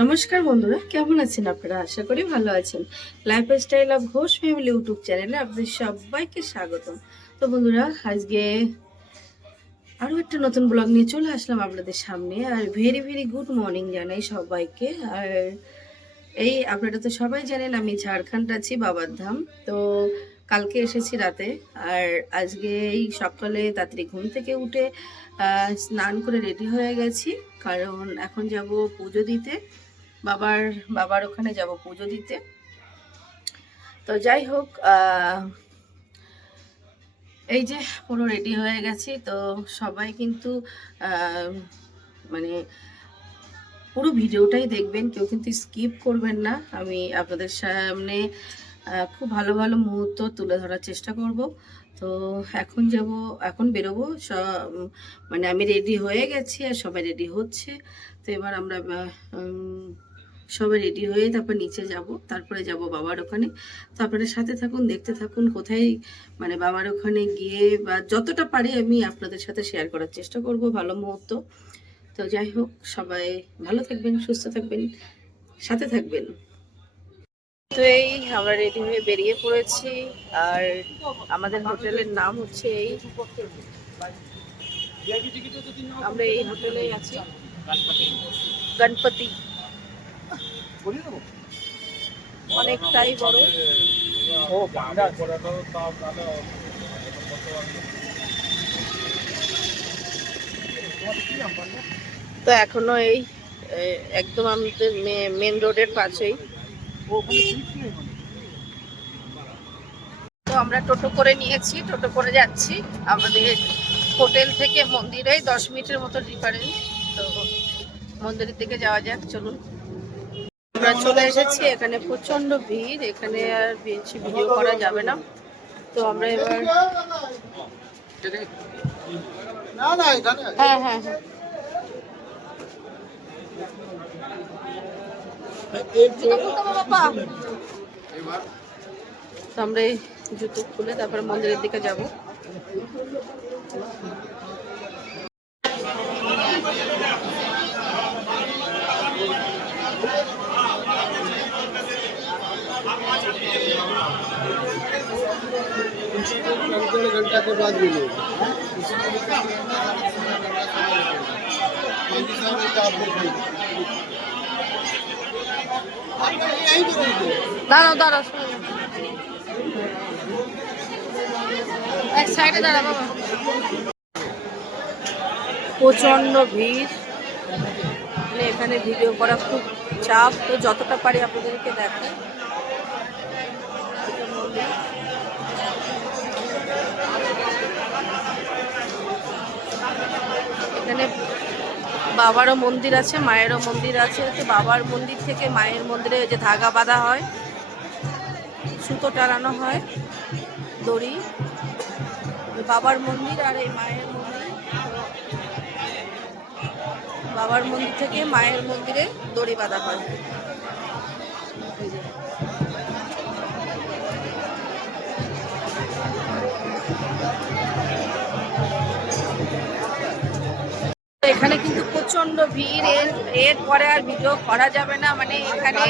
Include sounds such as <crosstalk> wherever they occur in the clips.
নমস্কার বন্ধুরা, কেমন আছেন আপনারা? আশা করি ভালো আছেন। Lifestyle of Ghosh family YouTube চ্যানেলে আপনাদের সবাইকে স্বাগতম। তো বন্ধুরা, আজকে আরও একটা নতুন ব্লগ নিয়ে চলে আসলাম আপনাদের সামনে, আর ভেরি ভেরি গুড মর্নিং জানাই সবাইকে। আর এই আপনারা তো সবাই জানেন, আমি ঝাড়খণ্ড আছি বাবার ধাম তো কালকে এসেছি রাতে, আর আজকে এই সকালে তাড়াতাড়ি ঘুম থেকে উঠে স্নান করে রেডি হয়ে গেছি। কারণ এখন যাব পুজো দিতে। বাবার বাবার ওখানে যাব পুজো দিতে। তো যাই হোক এই যে পুরো রেডি হয়ে গেছি। তো সবাই কিন্তু মানে পুরো ভিডিওটাই দেখবেন, কেউ কিন্তু স্কিপ করবেন না। আমি আপনাদের সামনে খুব ভালো ভালো মুহূর্ত তুলে ধরার চেষ্টা করব। তো এখন যাব, এখন বেরোবো। মানে আমি রেডি হয়ে গেছি আর সবাই রেডি হচ্ছে। তো এবার আমরা সবাই রেডি হয়ে তারপর নিচে যাব, তারপরে যাব বাবার ওখানে। তো আপনারা সাথে থাকুন, দেখতে থাকুন, কোথায় মানে বাবার ওখানে গিয়ে বা যতটা পারি আমি আপনাদের সাথে শেয়ার করার চেষ্টা করব ভালো মুহূর্ত। তো যাই হোক, সবাই ভালো থাকবেন, সুস্থ থাকবেন, সাথে থাকবেন। তো এই আমরা রেডি হয়ে বেরিয়ে পড়েছি, আর আমাদের হোটেলের নাম হচ্ছে এই। আমরা এই হোটেলেই আছি। গণপতি। অনেকটাই বড়। তো এখনও এই একদম আমাদের মেন রোডের পাশেই। তো আমরা টোটো করে নিয়েছি টোটো করে যাচ্ছি। আমাদের হোটেল থেকে মন্দিরে দশ মিনিটের মতো ডিফারেন্স তো মন্দিরের দিকে যাওয়া যাক চলুন। আমরা চলে এসেছি এখানে প্রচণ্ড ভিড় এখানে আর বেশি ভিডিও করা যাবে না। তো আমরা এবার হ্যাঁ হ্যাঁ হ্যাঁ। তো আমরা এই জুতো খুলে তারপরে মন্দিরের দিকে যাব। डेढ़ घंटा के बाद मिलेगा आप देखिए आप यहीं पे देखिए দাঁড়াও দাঁড়াও এক সাইডে দাঁড়া বাবা প্রচন্ড ভিড় মানে এখানে ভিডিও করা খুব চাপ তো যতটা পারি আপনাদেরকে দেখাই এটা মন্দির। এখানে বাবারও মন্দির আছে, মায়েরও মন্দির আছে। তো বাবার মন্দির থেকে মায়ের মন্দিরে যে ধাগা বাঁধা হয়, সুতো টানানো হয়, দড়ি। বাবার মন্দির আর এই মায়ের মন্দির। বাবার মন্দির থেকে মায়ের মন্দিরে দড়ি বাঁধা হয়। এখানে কিন্তু প্রচণ্ড ভিড়। এর এরপরে আর ভিডিও করা যাবে না। মানে এখানে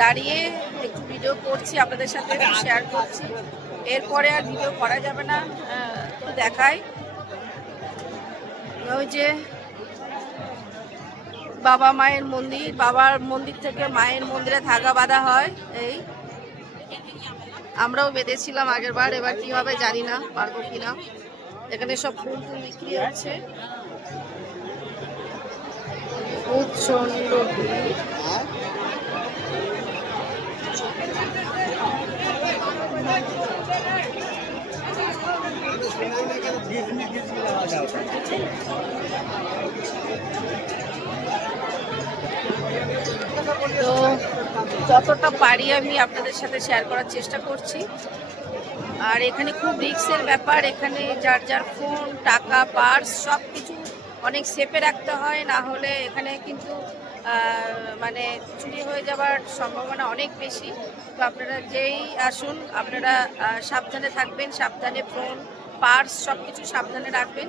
দাঁড়িয়ে একটু ভিডিও করছি, আপনাদের সাথে শেয়ার করছি। এরপরে আর ভিডিও করা যাবে না। একটু দেখাই। ওই যে বাবা মায়ের মন্দির, বাবার মন্দির থেকে মায়ের মন্দিরে থাকা বাঁধা হয়। এই। আমরাও বেঁধেছিলাম আগের বার এবার কি হবে জানি না, পারব কিনা। এখানে সব ফুল টুল বিক্রি হচ্ছে। প্রচণ্ড ভিড় তো যতটা পারি আমি আপনাদের সাথে শেয়ার করার চেষ্টা করছি। আর এখানে খুব রিক্সের ব্যাপার, এখানে যার যার ফোন টাকা পার্স সব কিছু অনেক সেফে রাখতে হয়, না হলে এখানে কিন্তু মানে চুরি হয়ে যাওয়ার সম্ভাবনা অনেক বেশি। তো আপনারা যেই আসুন, আপনারা সাবধানে থাকবেন, সাবধানে ফোন, পার্স সব কিছু সাবধানে রাখবেন।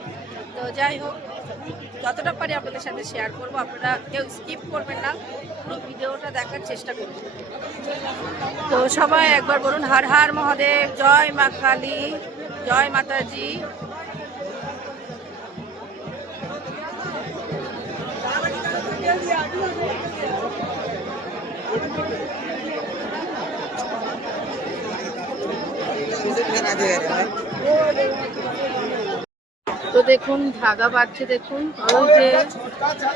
তো যাই হোক, যতটা পারি আপনাদের সাথে শেয়ার করব, আপনারা কেউ স্কিপ করবেন না, পুরো ভিডিওটা দেখার চেষ্টা করুন তো সবাই একবার বলুন, হর হর মহাদেব, জয় মা কালী, জয় মাতাজি। তো দেখুন, ধাগা বাঁধছে দেখুন। ওই যে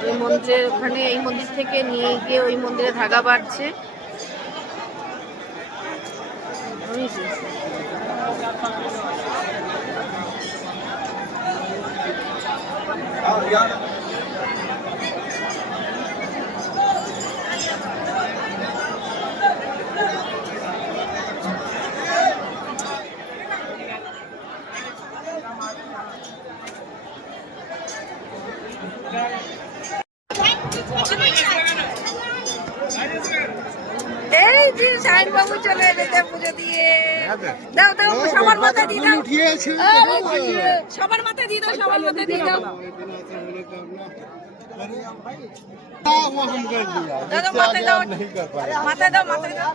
ওই মন্দিরের ওখানে, এই মন্দির থেকে নিয়ে গিয়ে ওই মন্দিরে ধাগা বাড়ছে। দিন শাহিন বাবু চলে এসেছে পুজো দিয়ে। দাও দাও সবার মাথা দিয়ে দাও। সবার মাথা দিয়ে দাও সবার মাথা দিয়ে দাও। দাদা মাথায় দাও। মাথায় দাও মাথায় দাও।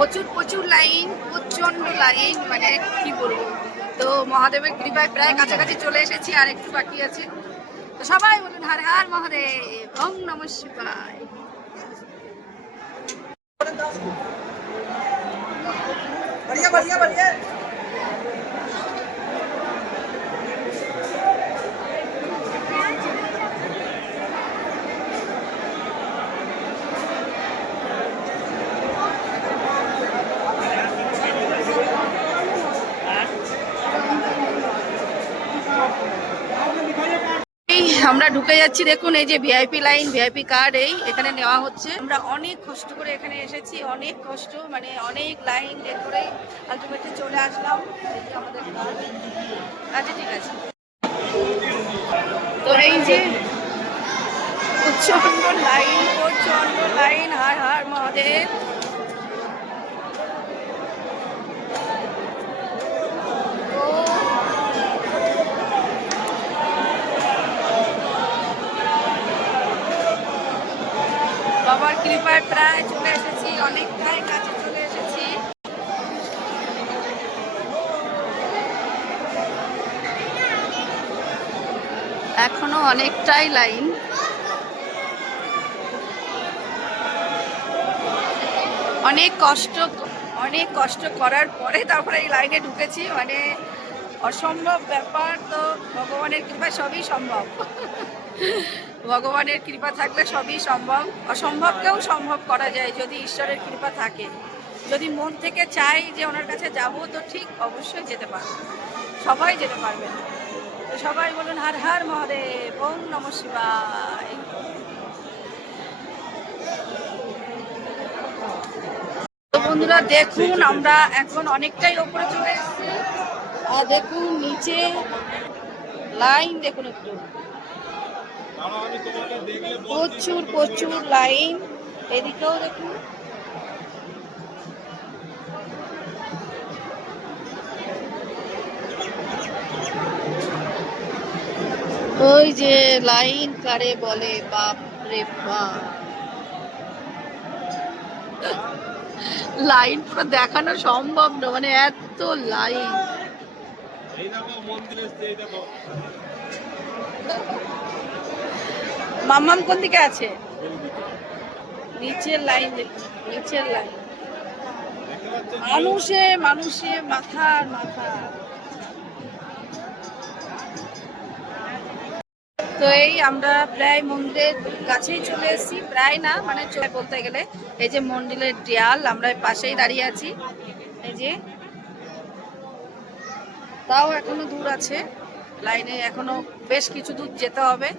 প্রচুর প্রচুর লাইন প্রচণ্ড লাইন মানে কি বলব? তো মহাদেবের কৃপায় প্রায় কাছাকাছি চলে এসেছি আর একটু বাকি আছে। তো সবাই বলুন, হার হার মহাদেব, ওম নম শিবায়। আমরা ঢুকে যাচ্ছি, দেখুন, এই যে ভিআইপি লাইন ভিআইপি কার্ড এই এখানে নেওয়া হচ্ছে। আমরা অনেক কষ্ট করে এখানে এসেছি, অনেক কষ্ট মানে অনেক লাইন করে আলটিমেটলি চলে আসলাম। আচ্ছা ঠিক আছে। তো এই যে প্রচণ্ড লাইন প্রচণ্ড লাইন হার হার, মহাদেব। বাবার প্রায় চলে এসেছি, অনেকটাই কাছে চলে এসেছি। এখনও অনেকটাই লাইন। অনেক কষ্ট অনেক কষ্ট করার পরে তারপরে এই লাইনে ঢুকেছি মানে অসম্ভব ব্যাপার তো, ভগবানের কৃপায় সবই সম্ভব। ভগবানের কৃপা থাকলে সবই সম্ভব। অসম্ভবকেও সম্ভব করা যায় যদি ঈশ্বরের কৃপা থাকে। যদি মন থেকে চাই যে ওনার কাছে যাব, তো ঠিক অবশ্যই যেতে পারবে। সবাই যেতে পারবে। তো সবাই বলুন, হার হার মহাদেব, ওম নম শিবায়। বন্ধুরা, দেখুন, আমরা এখন অনেকটাই ওপরে চলে এসেছি। আর দেখুন, নিচে লাইন, দেখুন একটু। প্রচুর প্রচুর লাইন। এদিকেও দেখুন। ওই যে লাইন কারে বলে, বাপ রে বাপ লাইন পুরো দেখানো সম্ভব না মানে এত লাইন। মাম্মাম কোন দিকে আছে? নিচের লাইন নিচের লাইন মানুষে মানুষে মাথা মাথা। তো এই আমরা প্রায় মন্দিরের কাছেই চলে এসেছি, প্রায় না মানে চলে বলতে গেলে এই যে মন্দিরের দেয়াল, আমরা পাশেই দাঁড়িয়ে আছি। এই যে, তাও এখনও দূর আছে লাইনে এখনও বেশ কিছু দূর যেতে হবে।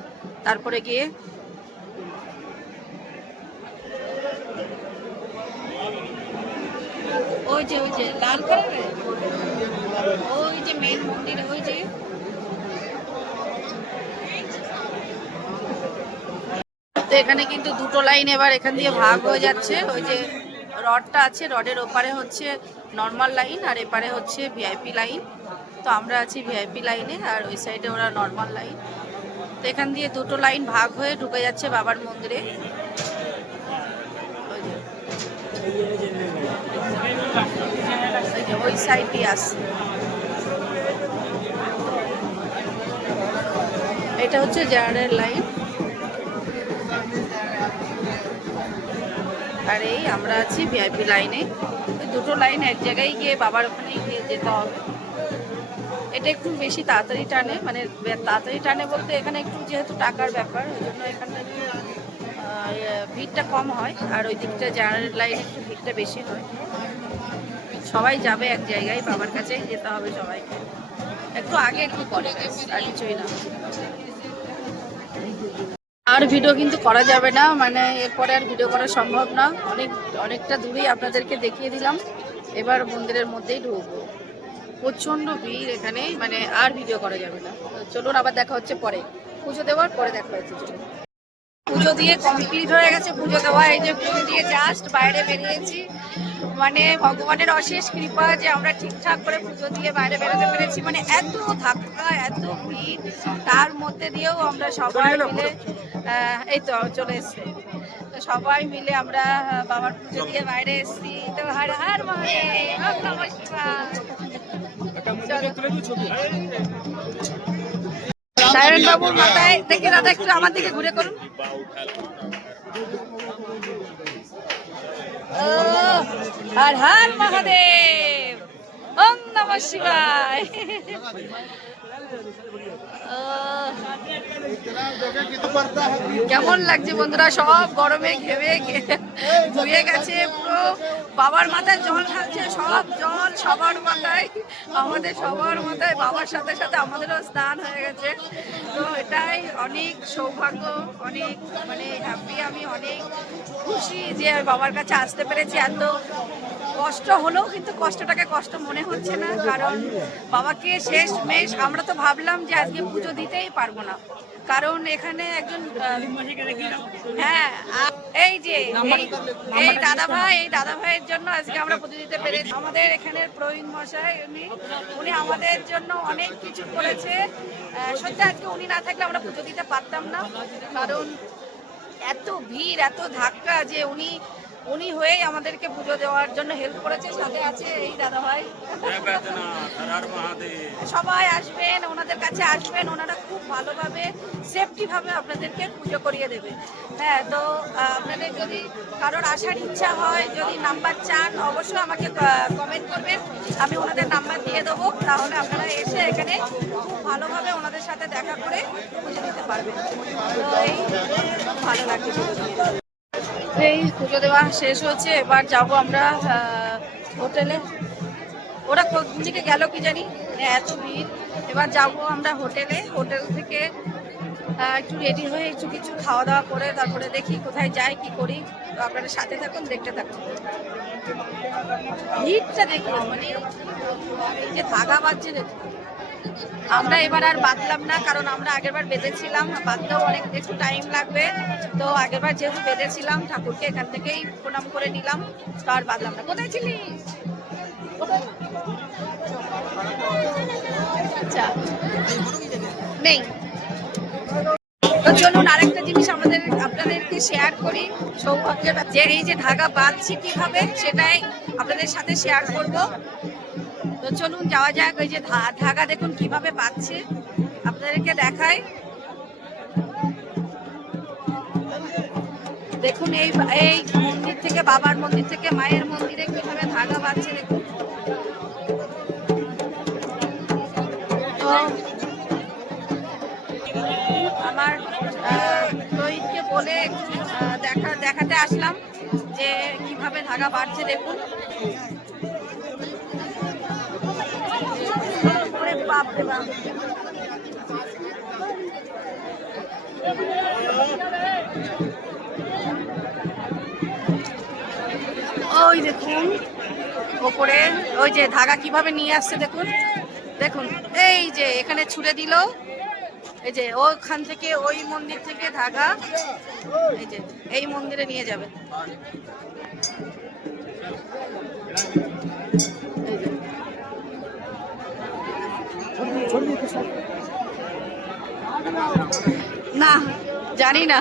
তারপরে গিয়ে ওই যে ওই যে, লাল ওই যে মেন মন্দির, ওই যে। তো এখানে কিন্তু দুটো লাইন এবার এখান দিয়ে ভাগ হয়ে যাচ্ছে। ওই যে রডটা আছে, রডের ওপারে হচ্ছে নর্মাল লাইন আর এপারে হচ্ছে ভিআইপি লাইন তো আমরা আছি ভিআইপি লাইনে আর ওই সাইডে ওরা নর্মাল লাইন তো এখান দিয়ে দুটো লাইন ভাগ হয়ে ঢুকে যাচ্ছে বাবার মন্দিরে। ওই যে। ওই যে ওই সাইড দিয়ে আসছে এটা হচ্ছে জেনারেল লাইন। আর এই আমরা আছি ভিআইপি লাইনে দুটো লাইন এক জায়গায় গিয়ে বাবার ওখানেই গিয়ে যেতে হবে। এটা একটু বেশি তাড়াতাড়ি টানে মানে তাড়াতাড়ি টানে বলতে এখানে একটু যেহেতু টাকার ব্যাপার ওই জন্য এখানে একটু ইয়ে, ভিড়টা কম হয় আর ওই দিকটা জেনারেল লাইনে একটু ভিড়টা বেশি হয়। সবাই যাবে এক জায়গায় বাবার কাছেই যেতে হবে সবাইকে। একটু আগে একটু পরে আর কিছুই না। আর ভিডিও কিন্তু করা যাবে না মানে এরপরে আর ভিডিও করা সম্ভব না। অনেক অনেকটা দূরেই আপনাদেরকে দেখিয়ে দিলাম। এবার মন্দিরের মধ্যেই ঢুকবো। প্রচণ্ড ভিড় এখানে মানে আর ভিডিও করা যাবে না। চলুন আবার দেখা হচ্ছে পরে। পুজো দেওয়ার পরে দেখা হচ্ছে। পুজো দিয়ে কমপ্লিট হয়ে গেছে পুজো দেওয়া। এই যে পুজো দিয়ে জাস্ট বাইরে বেরিয়েছি। মানে ভগবানের অশেষ কৃপা যে আমরা ঠিকঠাক করে পুজো দিয়ে বাইরে বেরোতে পেরেছি। মানে এত ধাক্কা এত ভিড় তার মধ্যে দিয়েও আমরা সবাই মিলে আহ, এই তো চলে এসছে। তো সবাই মিলে আমরা বাবার পুজো দিয়ে বাইরে এসেছি। তো হার হার মহাদেব সায়ন বাবুর মাথায় দেখে দাদা একটু আমার দিকে ঘুরে করুন। হর হর মহাদেব। নমঃ শিবায় <laughs> কেমন লাগছে বন্ধুরা? সব গরমে ঘেমে ধুয়ে গেছে পুরো। বাবার মাথায় জল ঢালছে সব জল সবার মাথায়। আমাদের সবার মাথায় বাবার সাথে সাথে আমাদেরও স্নান হয়ে গেছে। তো এটাই অনেক সৌভাগ্য অনেক মানে হ্যাপি আমি অনেক খুশি যে বাবার কাছে আসতে পেরেছি এত কষ্ট হলেও কিন্তু কষ্টটাকে কষ্ট মনে হচ্ছে না কারণ বাবাকে শেষ মেশ আমরা তো ভাবলাম যে আজকে পুজো দিতেই পারব না। কারণ এখানে একজন হ্যাঁ এই যে এই- দাদা ভাই এই দাদা ভাইয়ের জন্য আজকে আমরা পুজো দিতে পেরেছি। আমাদের এখানের প্রবীণ মশাই উনি উনি আমাদের জন্য অনেক কিছু করেছে। সত্যি আজকে উনি না থাকলে আমরা পুজো দিতে পারতাম না। কারণ এত ভিড় এত ধাক্কা যে উনি উনি হয়েই আমাদেরকে পুজো দেওয়ার জন্য হেল্প করেছে সাথে আছে এই দাদা ভাই সবাই আসবেন ওনাদের কাছে আসবেন ওনারা খুব ভালোভাবে সেফটি ভাবে আপনাদেরকে পুজো করিয়ে দেবে। হ্যাঁ তো আপনাদের যদি কারোর আসার ইচ্ছা হয় যদি নাম্বার চান অবশ্যই আমাকে কমেন্ট করবেন। আমি ওনাদের নাম্বার দিয়ে দেবো তাহলে আপনারা এসে এখানে খুব ভালোভাবে ওনাদের সাথে দেখা করে পুজো দিতে পারবেন। তো এই খুব ভালো লাগছে। পুজো দিয়ে। এই পুজো দেওয়া শেষ হচ্ছে এবার যাব আমরা হোটেলে। ওরা দিকে গেল কি জানি? মানে এত ভিড়। এবার যাব আমরা হোটেলে। হোটেল থেকে একটু রেডি হয়ে একটু কিছু খাওয়া দাওয়া করে তারপরে দেখি কোথায় যাই, কি করি। আপনারা সাথে থাকুন, দেখতে থাকুন। ভিড়টা দেখুন মানে এই যে ধাগা বাজছে দেখুন। আমরা এবার আর বাঁধলাম না, কারণ আমরা আগেরবার বেঁধেছিলাম, বাঁধতেও অনেক একটু টাইম লাগবে। তো আগেরবার যেহেতু বেঁধেছিলাম, ঠাকুরকে এখান থেকেই প্রণাম করে নিলাম, তো আর বাঁধলাম না। কোথায় ছিলি? আচ্ছা। নেই। চলুন আরেকটা জিনিস আমাদের আপনাদেরকে শেয়ার করি যে এই যে ধাগা বাঁধছি কীভাবে, সেটাই আপনাদের সাথে শেয়ার করব। তো চলুন যাওয়া যাক, ওই যে ধাগা দেখুন কীভাবে বাঁধছে আপনাদেরকে দেখাই। দেখুন এই এই মন্দির থেকে, বাবার মন্দির থেকে, মায়ের মন্দিরে কীভাবে ধাগা বাঁধছে দেখুন। আমার রোহিতকে বলে দেখা, দেখাতে আসলাম যে কীভাবে ধাগা বাড়ছে দেখুন। ওই দেখুন, ওপরে, ওই যে ধাগা কীভাবে নিয়ে আসছে দেখুন। দেখুন, এই যে এখানে ছুড়ে দিল। এই যে ওখান থেকে, ওই মন্দির থেকে ধাগা এই যে, এই মন্দিরে নিয়ে যাবে। এই যে। না, জানি না।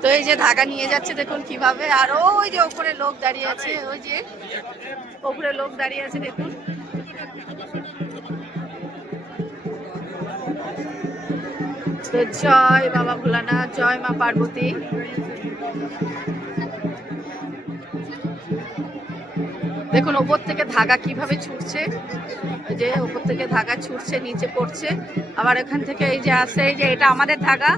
তো এই যে ধাগা নিয়ে যাচ্ছে, দেখুন কীভাবে। আর ওই যে ওপরে লোক দাঁড়িয়ে আছে, ওই যে ওপরে লোক দাঁড়িয়ে আছে, দেখুন। জয় বাবা ভোলানাথ, জয় মা পার্বতী। দেখুন, ওপর থেকে ধাগা কীভাবে ছুটছে? যে ওপর থেকে ধাগা ছুটছে, নিচে পড়ছে। আবার এখান থেকে এই যে আসে, এই যে এটা আমাদের ধাগা।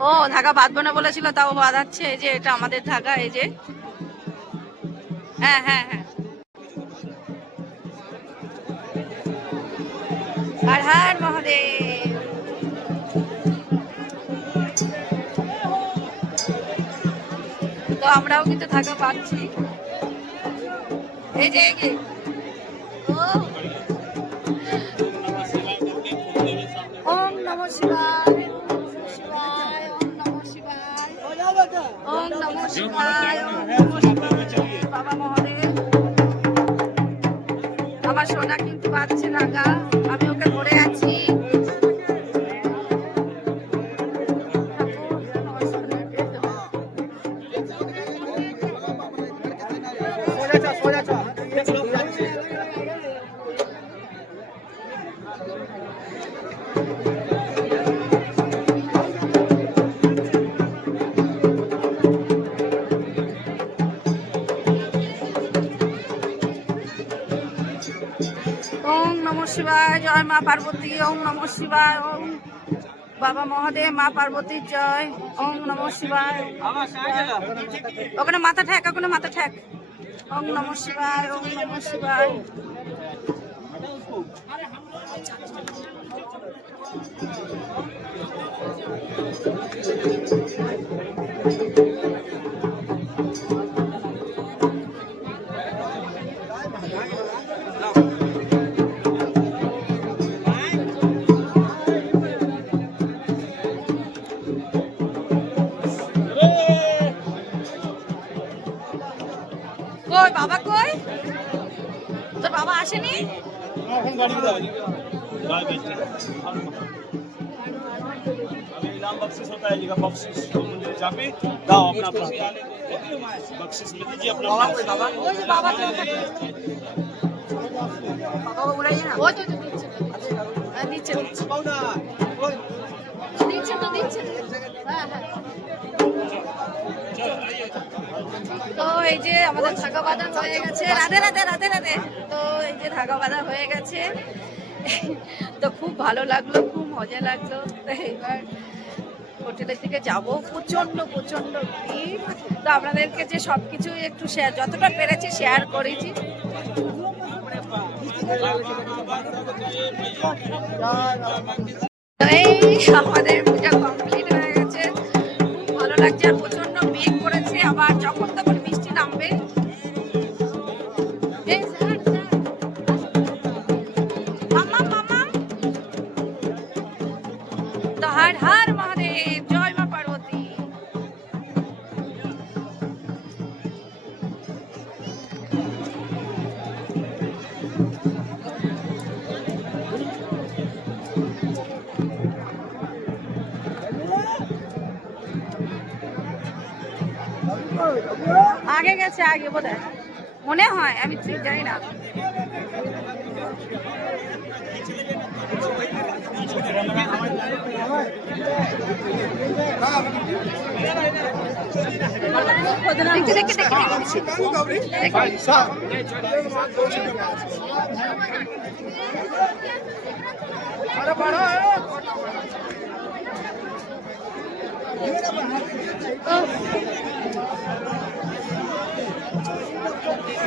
ও, ধাগা বাঁধবো না বলেছিল, তাও বাঁধাচ্ছে। এই যে এটা আমাদের ধাগা, এই যে। হ্যাঁ হ্যাঁ হ্যাঁ। মহাদেব। তো আমরাও কিন্তু ধাগা পাচ্ছি ওম ওম বাবা আমার সোনা কিন্তু পাচ্ছে না আমি মা পার্বতী, ওম নম শিবায়, ওম বাবা মহাদেব, মা পার্বতী জয়, ওম নম শিবায়। ওখানে মাথা ঠেক, ওখানে মাথা ঠেক। ওম নম শিবায়, ওম নম শিবায়। बख्शिश होता है जिसका बख्शिश चापी दाओ अपना अपना बख्शिश में दीजिए अपना बाबा बुलाइए ना वो तो नीचे नीचे तो नीचे हां हां তো এই যে আমাদের ধাগা বাঁধা হয়ে গেছে। রাধে রাধে রাধে রাধে। তো এই যে ধাগা বাঁধা হয়ে গেছে। তো খুব ভালো লাগল, খুব মজা লাগল। তো এবার হোটেলের দিকে যাব। প্রচণ্ড প্রচণ্ড ভিড়। তো আপনাদেরকে যে সব কিছু একটু শেয়ার যতটা পেরেছি শেয়ার করেছি। এই আমাদের পূজা কমপ্লিট হয়ে গেছে। খুব ভালো লাগছে আর প্রচণ্ড মেঘ করেছে। আগে গেছে আগে বোধ মনে হয় আমি ঠিক জানি না। ترجمة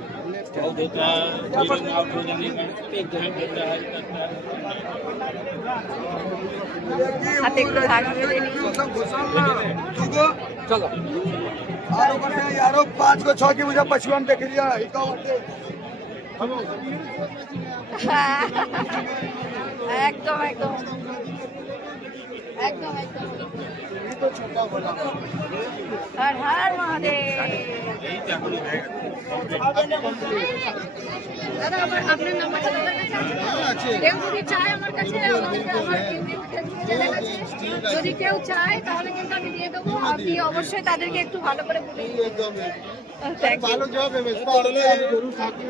बहुत होता है जीवन आप हो जाने का ध्यान देता है करता है हाथ एक तो हाथ में देनी सब घुसलना दुगो चलो आरो करते हैं यारो पांच को छह की मुझे पचपन देख लिया इका होते एकदम एकदम एकदम एकदम ফেসবুকে লেখা আছে। যদি কেউ চায়। তাহলে কিন্তু আমি দিয়ে দেবো। আপনি অবশ্যই তাদেরকে একটু ভালো করে বলে ভালো জব গরু ঠাকুর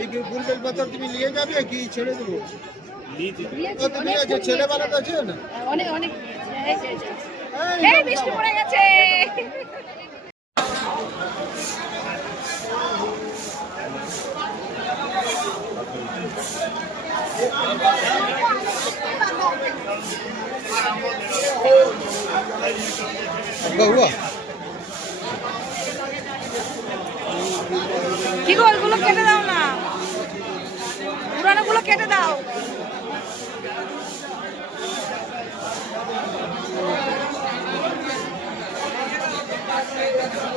এই গুলবেল পাথর তুমি নিয়ে যাবে কি ছেড়ে দেবো? তুমি অনেক আছে ছেলেবেলা তো আছে না? অনেক অনেক এই বৃষ্টি পড়ে গেছে। हुआ কি গো ওইগুলো কেটে দাও না পুরানো গুলো কেটে দাও আজকে বাবু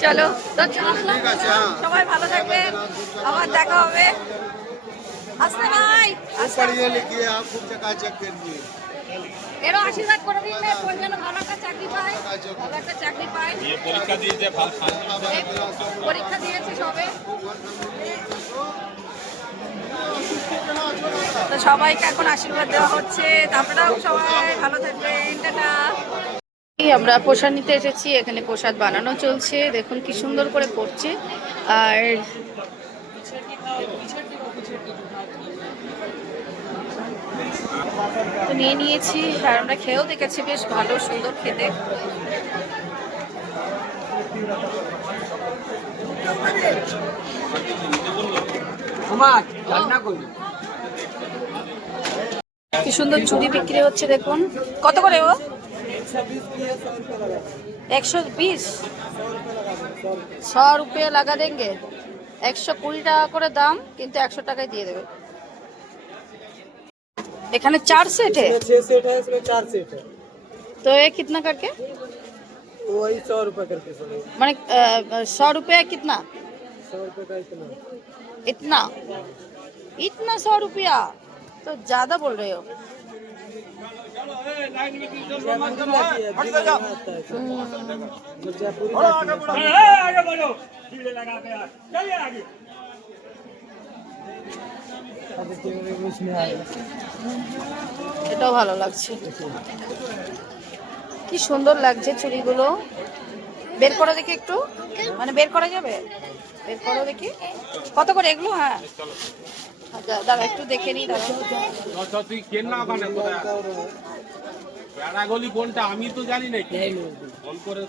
চলো তো চলো সবাই ভালো থাকবেন। আবার দেখা হবে। পড়িয়ে খুব টাকা চেক এর আশীর্বাদ করে দিন না কোন যেন ভালো একটা চাকরি পায় ভালো একটা চাকরি পায়। এই পরীক্ষা দিয়েছে। ভালো পরীক্ষা দিয়েছে সবে। সবাইকে এখন আমরা প্রসাদ নিতে এসেছি। এখানে প্রসাদ বানানো চলছে। দেখুন কি সুন্দর করে করছে আর তো নিয়ে নিয়েছি আর আমরা খেয়েও দেখেছি বেশ ভালো সুন্দর খেতে। কি সুন্দর চুড়ি বিক্রি হচ্ছে দেখুন। কত করে ও? একশো বিশ? শ রুপিয়া লাগা দেঙ্গে একশো কুড়ি টাকা করে দাম কিন্তু একশো টাকায় দিয়ে দেবে। एखाने चार सेट है छह सेट है इसमें चार सेट है। तो ये कितना करके? वही सौ रुपये करके मैंने सौ रुपये कितना? सौ रुपये का इतना। इतना? इतना सौ रुपया? तो ज़्यादा बोल रहे हो। आगे बढ़ो आगे এটাও ভালো লাগছে। কি সুন্দর লাগছে চুড়িগুলো। বের করো দেখি একটু। মানে বের করা যাবে? বের করো দেখি। কত করে এগুলো? হ্যাঁ। আচ্ছা দাঁড়া একটু দেখে নিই দাঁড়া তুই কেন না ওখানে প্যারাগলি কোনটা? আমি তো জানি না কি। ফোন করে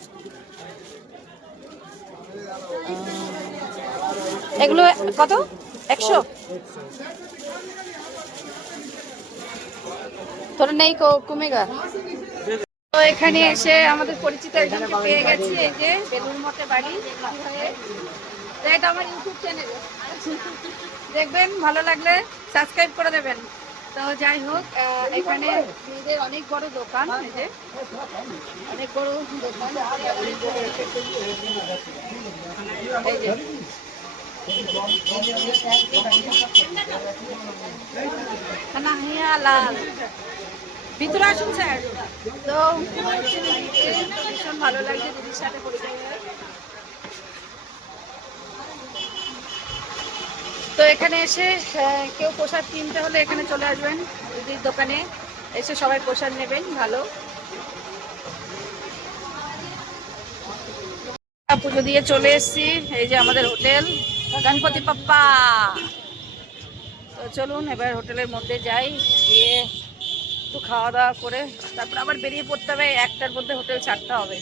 এগুলো কত? একশো? তোর নেই কো- কমেগা। তো এখানে এসে আমাদের পরিচিত একজনকে পেয়ে গেছি, এই যে বেলুর মঠে বাড়ি এটা আমার ইউটিউব চ্যানেল দেখবেন, ভালো লাগলে সাবস্ক্রাইব করে দেবেন। তো যাই হোক এখানে মেয়েদের অনেক বড় দোকান যে। অনেক বড় দোকান। ভিতরে আসুন স্যার তো ভীষণ ভালো লাগছে দিদির সাথে তো এখানে এসে কেউ প্রসাদ কিনতে হলে এখানে চলে আসবেন, দিদির দোকানে। এসে সবাই প্রসাদ নেবেন, ভালো। পুজো দিয়ে চলে এসেছি, এই যে আমাদের হোটেল। গণপতি পাপ্পা। তো চলুন, এবার হোটেলের মধ্যে যাই, গিয়ে একটু খাওয়া দাওয়া করে, তারপর আবার বেরিয়ে পড়তে হবে, একটার মধ্যে হোটেল ছাড়তে হবে।